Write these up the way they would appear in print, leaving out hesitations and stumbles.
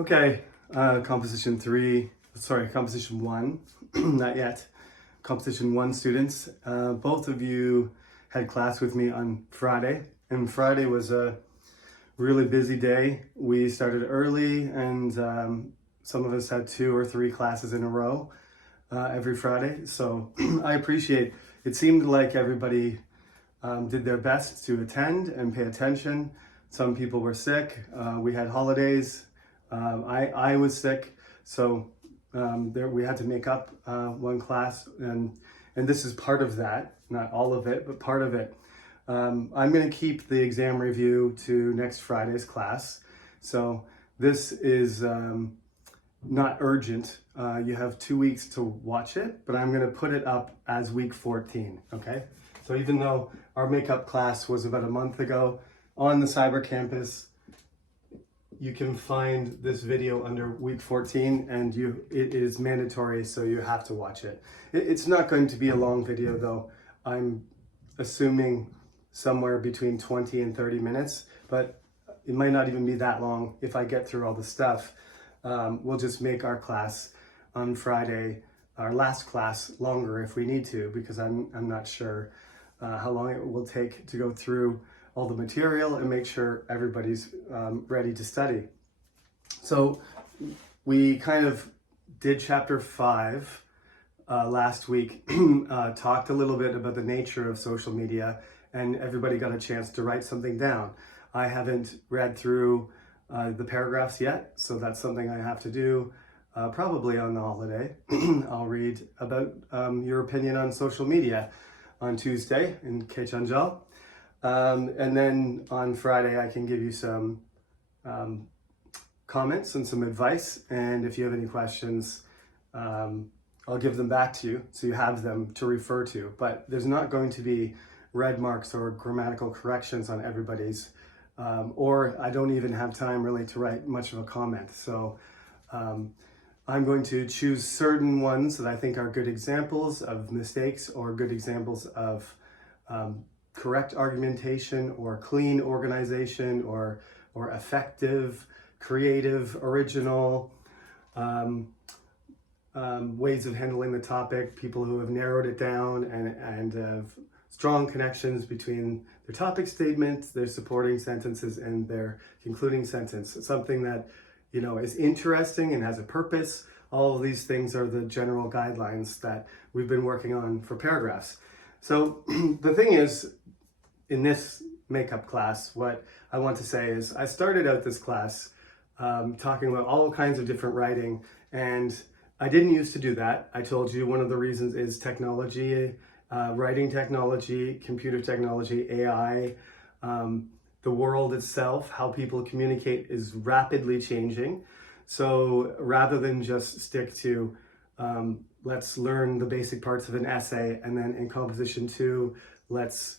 Okay, composition one, not yet. Composition one students, both of you had class with me on Friday, and Friday was a really busy day. We started early, and some of us had 2 or 3 classes in a row every Friday. So I appreciate it. Seemed like everybody did their best to attend and pay attention. Some people were sick. We had holidays. I was sick, so we had to make up one class, and this is part of that. Not all of it, but part of it. I'm going to keep the exam review to next Friday's class. So this is not urgent. You have 2 weeks to watch it, but I'm going to put it up as week 14, okay? So even though our makeup class was about a month ago on the cyber campus, you can find this video under week 14, and it is mandatory, so you have to watch it. It's not going to be a long video though. I'm assuming somewhere between 20 and 30 minutes, but it might not even be that long if I get through all the stuff. We'll just make our class on Friday, our last class, longer if we need to, because I'm not sure how long it will take to go through all the material and make sure everybody's ready to study. So we kind of did chapter 5 last week, talked a little bit about the nature of social media, and everybody got a chance to write something down. I haven't read through the paragraphs yet, so that's something I have to do probably on the holiday. I'll read about your opinion on social media on Tuesday in Kechanjal. And then on Friday, I can give you some comments and some advice. And if you have any questions, I'll give them back to you so you have them to refer to. But there's not going to be red marks or grammatical corrections on everybody's, or I don't even have time really to write much of a comment. So I'm going to choose certain ones that I think are good examples of mistakes or good examples of correct argumentation or clean organization or effective, creative, original ways of handling the topic, people who have narrowed it down and have strong connections between their topic statements, their supporting sentences, and their concluding sentence. Something that, is interesting and has a purpose. All of these things are the general guidelines that we've been working on for paragraphs. So the thing is, in this makeup class, what I want to say is I started out this class talking about all kinds of different writing, and I didn't used to do that. I told you one of the reasons is technology, writing technology, computer technology, AI, the world itself, how people communicate is rapidly changing. So rather than just stick to let's learn the basic parts of an essay, and then in composition 2, let's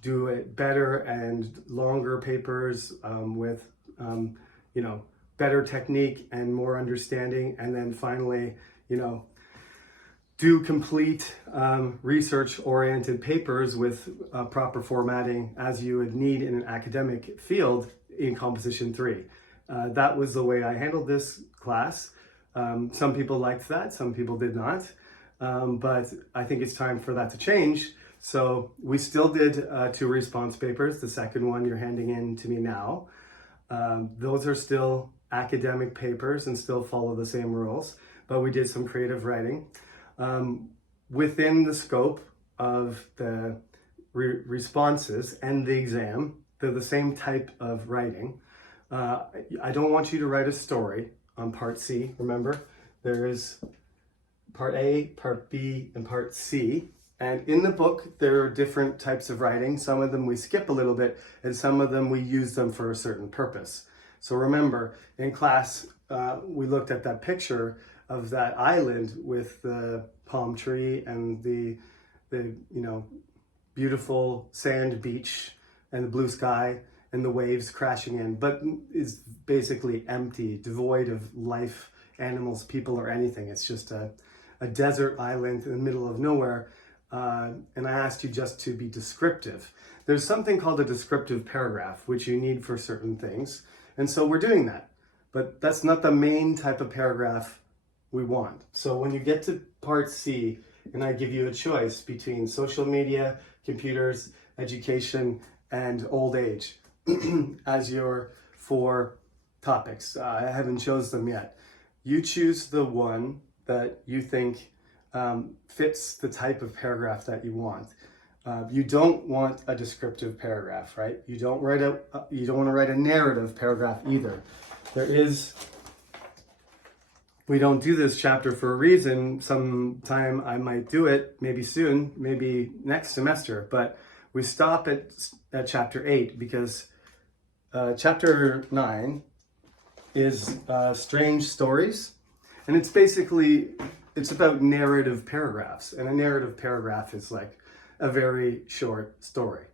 do it better and longer papers with better technique and more understanding, and then finally do complete research-oriented papers with proper formatting as you would need in an academic field in composition 3. That was the way I handled this class. Some people liked that, some people did not, but I think it's time for that to change. So we still did 2 response papers. The second one you're handing in to me now. Those are still academic papers and still follow the same rules, but we did some creative writing. Within the scope of the responses and the exam, they're the same type of writing. I don't want you to write a story on part C. Remember, there is part A, part B, and part C. And in the book, there are different types of writing. Some of them we skip a little bit, and some of them we use them for a certain purpose. So remember, in class, we looked at that picture of that island with the palm tree and the beautiful sand beach and the blue sky and the waves crashing in, but is basically empty, devoid of life, animals, people, or anything. It's just a desert island in the middle of nowhere. And I asked you just to be descriptive. There's something called a descriptive paragraph, which you need for certain things. And so we're doing that. but that's not the main type of paragraph we want. So when you get to part C, and I give you a choice between social media, computers, education, and old age as your 4 topics. I haven't chosen them yet. You choose the one that you think fits the type of paragraph that you want. You don't want a descriptive paragraph, right? You don't want to write a narrative paragraph either. We don't do this chapter for a reason. Sometime I might do it, maybe soon, maybe next semester, but we stop at chapter 8 because chapter 9 is strange stories, and it's about narrative paragraphs, and a narrative paragraph is like a very short story.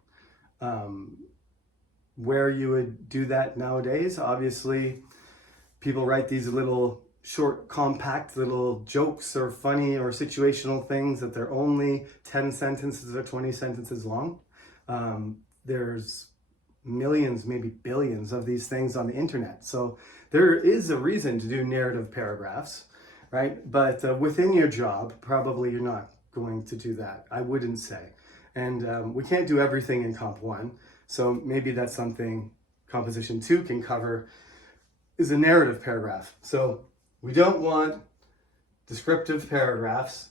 Where you would do that nowadays, obviously people write these little short, compact little jokes or funny or situational things that they're only 10 sentences or 20 sentences long. There's millions, maybe billions of these things on the internet. So there is a reason to do narrative paragraphs, right? But within your job, probably you're not going to do that. I wouldn't say. And we can't do everything in Comp 1. So maybe that's something Composition 2 can cover, is a narrative paragraph. So we don't want descriptive paragraphs.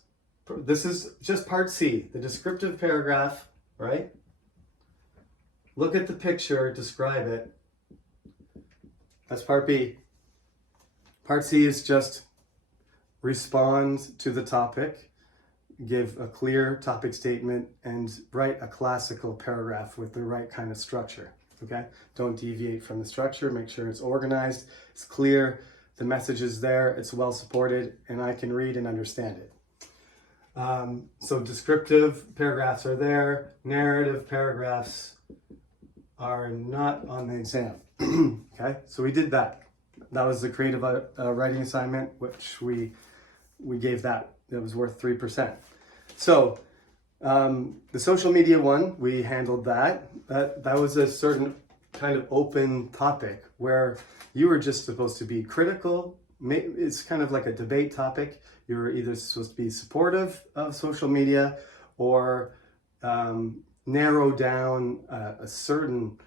This is just part C, the descriptive paragraph, right? Look at the picture, describe it. That's part B. Part C is just respond to the topic, give a clear topic statement, and write a classical paragraph with the right kind of structure, okay? Don't deviate from the structure, make sure it's organized, it's clear, the message is there, it's well supported, and I can read and understand it. So descriptive paragraphs are there, narrative paragraphs are not on the exam. Okay, so we did that. That was the creative writing assignment, which we gave that. It was worth 3%. So the social media one, we handled that. That was a certain kind of open topic where you were just supposed to be critical. It's kind of like a debate topic. You were either supposed to be supportive of social media or narrow down a certain,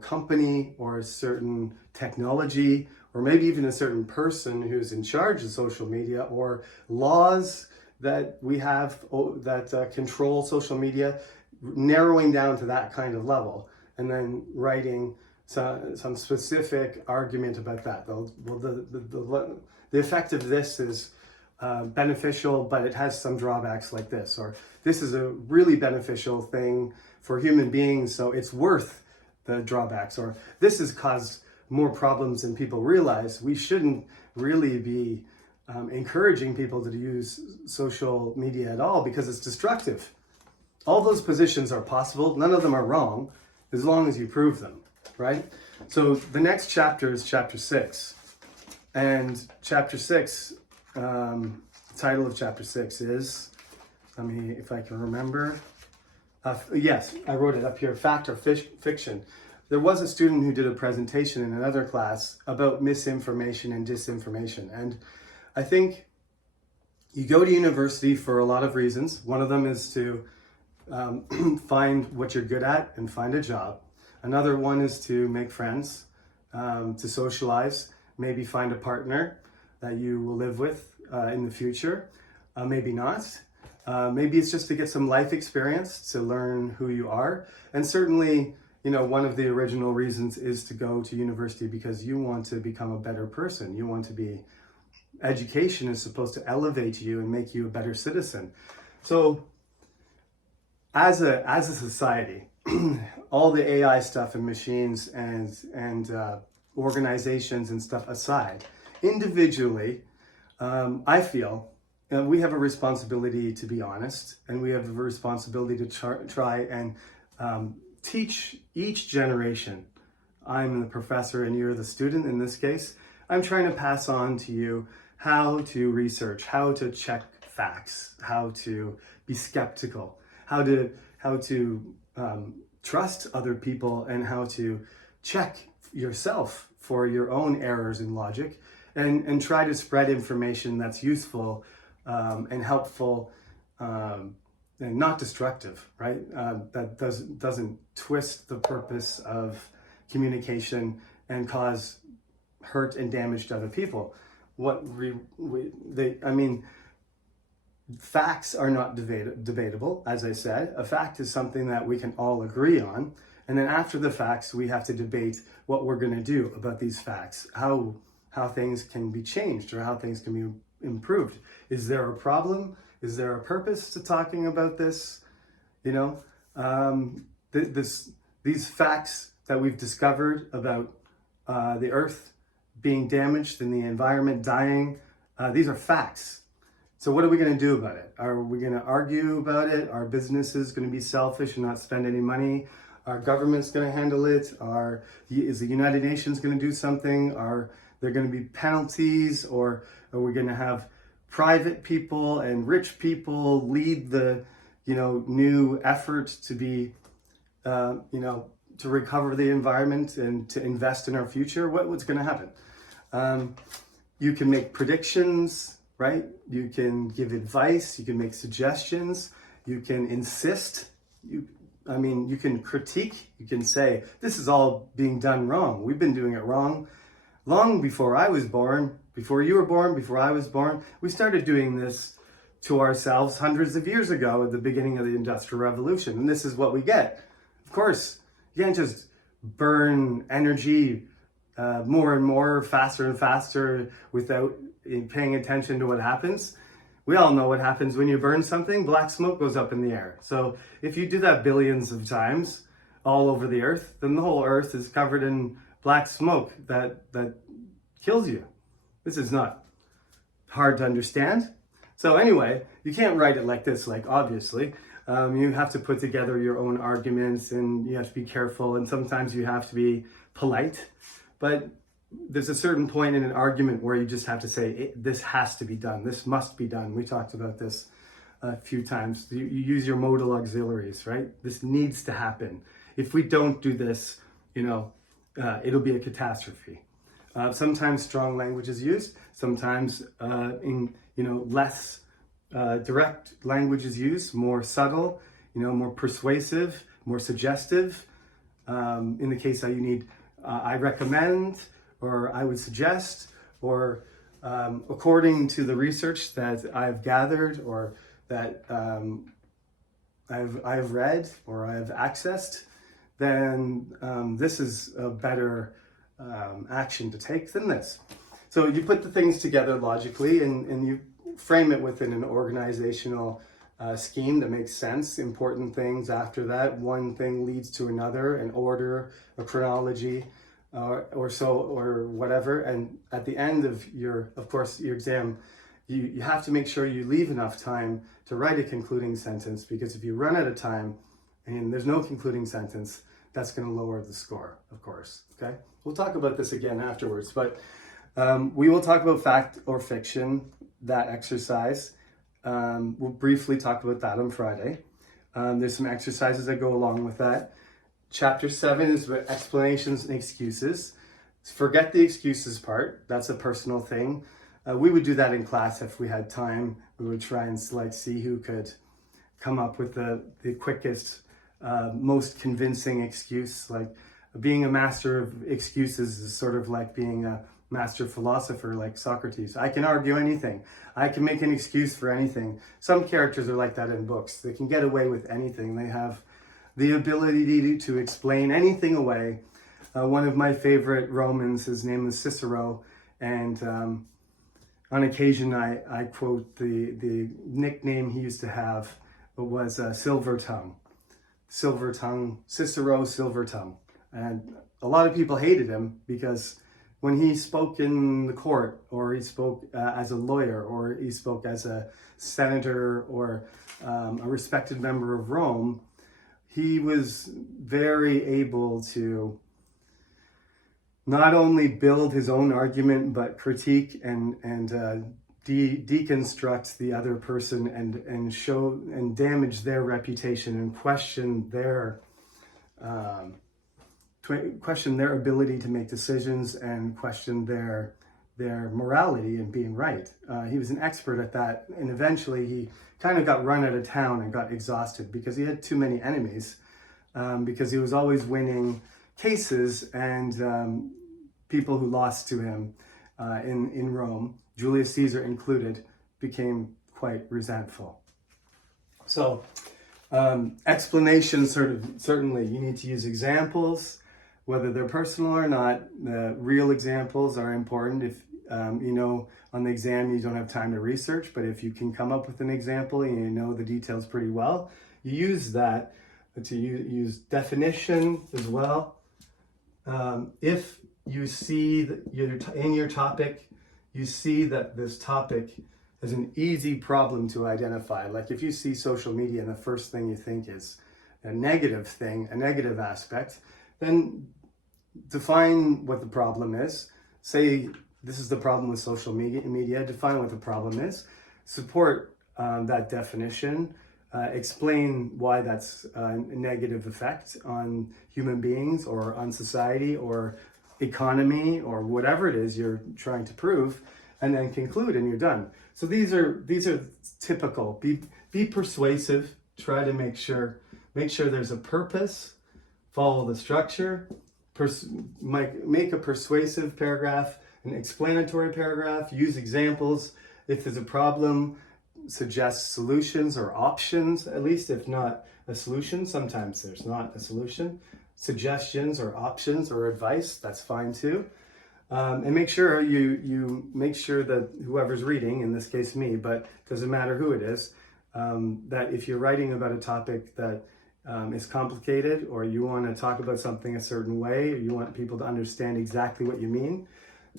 company or a certain technology, or maybe even a certain person who's in charge of social media, or laws that we have that control social media, narrowing down to that kind of level, and then writing some specific argument about that. The effect of this is beneficial, but it has some drawbacks like this, or this is a really beneficial thing for human beings, so it's worth the drawbacks, or this has caused more problems than people realize. We shouldn't really be encouraging people to use social media at all because it's destructive. All those positions are possible. None of them are wrong as long as you prove them, right? So the next chapter is chapter 6. And chapter 6, title of chapter 6 is, if I can remember. Yes, I wrote it up here, fact or fiction. There was a student who did a presentation in another class about misinformation and disinformation. And I think you go to university for a lot of reasons. One of them is to find what you're good at and find a job. Another one is to make friends, to socialize, maybe find a partner that you will live with in the future. Maybe not. Maybe it's just to get some life experience, to learn who you are. And certainly, one of the original reasons is to go to university because you want to become a better person. You want to be, education is supposed to elevate you and make you a better citizen. So as a society, all the AI stuff and machines and organizations and stuff aside, individually, I feel we have a responsibility to be honest, and we have a responsibility to try and teach each generation. I'm the professor and you're the student in this case. I'm trying to pass on to you how to research, how to check facts, how to be skeptical, how to trust other people, and how to check yourself for your own errors in logic, and try to spread information that's useful and helpful and not destructive, right? That doesn't twist the purpose of communication and cause hurt and damage to other people. Facts are not debatable, as I said. A fact is something that we can all agree on. And then after the facts, we have to debate what we're going to do about these facts, how things can be changed or how things can be improved. Is there a problem? Is there a purpose to talking about this? These facts that we've discovered about the earth being damaged and the environment dying, these are facts. So what are we going to do about it? Are we going to argue about it? Are businesses going to be selfish and not spend any money? Are governments going to handle it? Is the United Nations going to do something? Are there going to be penalties? Or are we going to have private people and rich people lead the, new effort to be, to recover the environment and to invest in our future? What's going to happen? You can make predictions, right? You can give advice, you can make suggestions, you can insist, you can critique, you can say, this is all being done wrong. We've been doing it wrong. Long before I was born, before you were born, before I was born, we started doing this to ourselves hundreds of years ago at the beginning of the Industrial Revolution. And this is what we get. Of course, you can't just burn energy more and more, faster and faster without paying attention to what happens. We all know what happens when you burn something. Black smoke goes up in the air. So if you do that billions of times all over the earth, then the whole earth is covered in black smoke that kills you. This is not hard to understand. So anyway, you can't write it like this, obviously. You have to put together your own arguments and you have to be careful, and sometimes you have to be polite. But there's a certain point in an argument where you just have to say, this has to be done. This must be done. We talked about this a few times. You use your modal auxiliaries, right? This needs to happen. If we don't do this, it'll be a catastrophe. Sometimes strong language is used. Sometimes less direct language is used, more subtle, more persuasive, more suggestive. In the case that you need, I recommend, or I would suggest, or according to the research that I've gathered or that I've read or I've accessed, then this is a better action to take than this. So you put the things together logically and you frame it within an organizational scheme that makes sense. Important things after that. One thing leads to another, an order, a chronology, or whatever. And at the end of your exam, you have to make sure you leave enough time to write a concluding sentence, because if you run out of time and there's no concluding sentence, that's going to lower the score, of course. Okay, we'll talk about this again afterwards, but we will talk about fact or fiction, that exercise. We'll briefly talk about that on Friday. There's some exercises that go along with that. Chapter 7 is about explanations and excuses. Forget the excuses part. That's a personal thing. We would do that in class if we had time. We would try and see who could come up with the quickest, most convincing excuse. Like being a master of excuses is sort of like being a master philosopher like Socrates. I can argue anything. I can make an excuse for anything. Some characters are like that in books. They can get away with anything. They have the ability to explain anything away. One of my favorite Romans, his name is Cicero, and on occasion I quote the nickname he used to have was Silver Tongue. Silver Tongue, Cicero Silver Tongue. And a lot of people hated him because when he spoke in the court, or he spoke as a lawyer, or he spoke as a senator or a respected member of Rome, he was very able to not only build his own argument, but critique and deconstruct the other person and show and damage their reputation and question their question their ability to make decisions and question their morality and being right. He was an expert at that, and eventually he kind of got run out of town and got exhausted because he had too many enemies, because he was always winning cases, and people who lost to him in Rome, Julius Caesar included, became quite resentful. So explanations, certainly you need to use examples, whether they're personal or not. Real examples are important. If you know, on the exam you don't have time to research, but if you can come up with an example and you know the details pretty well, you use that to use definition as well. If you see that in your topic, you see that this topic is an easy problem to identify. Like if you see social media and the first thing you think is a negative thing, a negative aspect, then define what the problem is. Say, this is the problem with social media. Define what the problem is. Support that definition. Explain why that's a negative effect on human beings or on society or economy or whatever it is you're trying to prove, and then conclude, and you're done. So these are typical. Be persuasive. Try to make sure there's a purpose. Follow the structure. Make a persuasive paragraph, an explanatory paragraph. Use examples. If there's a problem, suggest solutions or options, at least, if not a solution. Sometimes there's not a solution. Suggestions or options or advice, that's fine too. And make sure you make sure that whoever's reading, in this case me, but it doesn't matter who it is, that if you're writing about a topic that is complicated, or you want to talk about something a certain way, or you want people to understand exactly what you mean,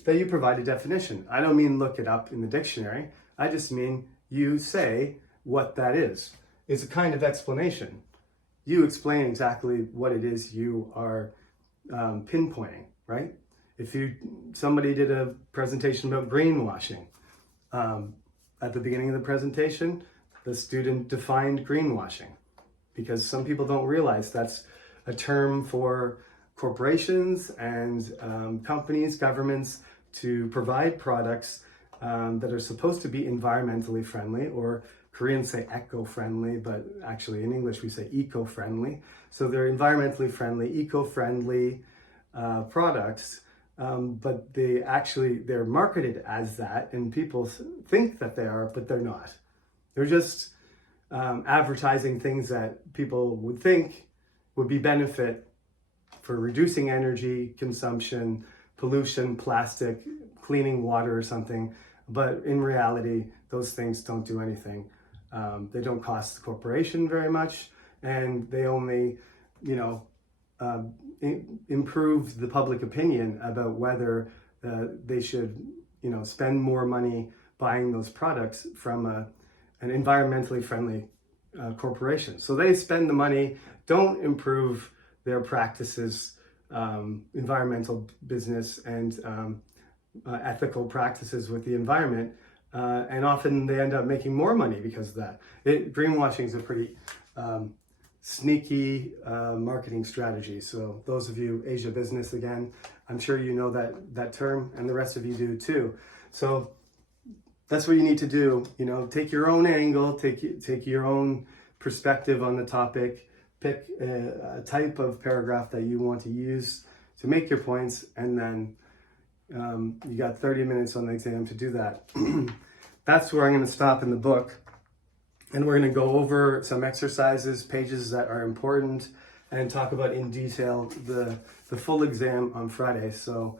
that you provide a definition. I don't mean look it up in the dictionary. I just mean you say what that is. It's a kind of explanation. You explain exactly what it is you are pinpointing, right? If somebody did a presentation about greenwashing, at the beginning of the presentation, the student defined greenwashing, because some people don't realize that's a term for corporations and companies, governments, to provide products that are supposed to be environmentally friendly, or Koreans say eco-friendly, but actually in English we say eco-friendly. So they're environmentally friendly, eco-friendly products, but they're marketed as that, and people think that they are, but they're not. They're just advertising things that people would think would be benefit for reducing energy consumption, pollution, plastic, cleaning water or something. But in reality, those things don't do anything. They don't cost the corporation very much, and they only, improve the public opinion about whether they should, spend more money buying those products from an environmentally friendly corporation. So they spend the money, don't improve their practices, environmental business and ethical practices with the environment, and often they end up making more money because of that. Greenwashing is a pretty sneaky marketing strategy. So those of you, Asia Business again, I'm sure you know that term, and the rest of you do too. So that's what you need to do. Take your own angle, take your own perspective on the topic, pick a type of paragraph that you want to use to make your points, and then you got 30 minutes on the exam to do that. That's where I'm going to stop in the book. And we're going to go over some exercises, pages that are important, and talk about in detail the full exam on Friday. So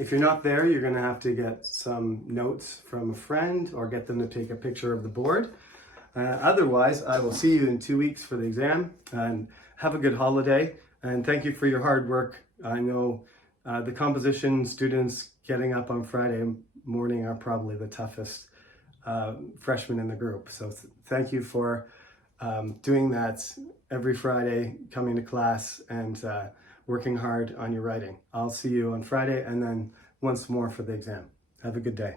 if you're not there, you're going to have to get some notes from a friend or get them to take a picture of the board. Otherwise, I will see you in 2 weeks for the exam, and have a good holiday. And thank you for your hard work. I know the composition students getting up on Friday morning are probably the toughest freshmen in the group. So thank you for doing that every Friday, coming to class and working hard on your writing. I'll see you on Friday and then once more for the exam. Have a good day.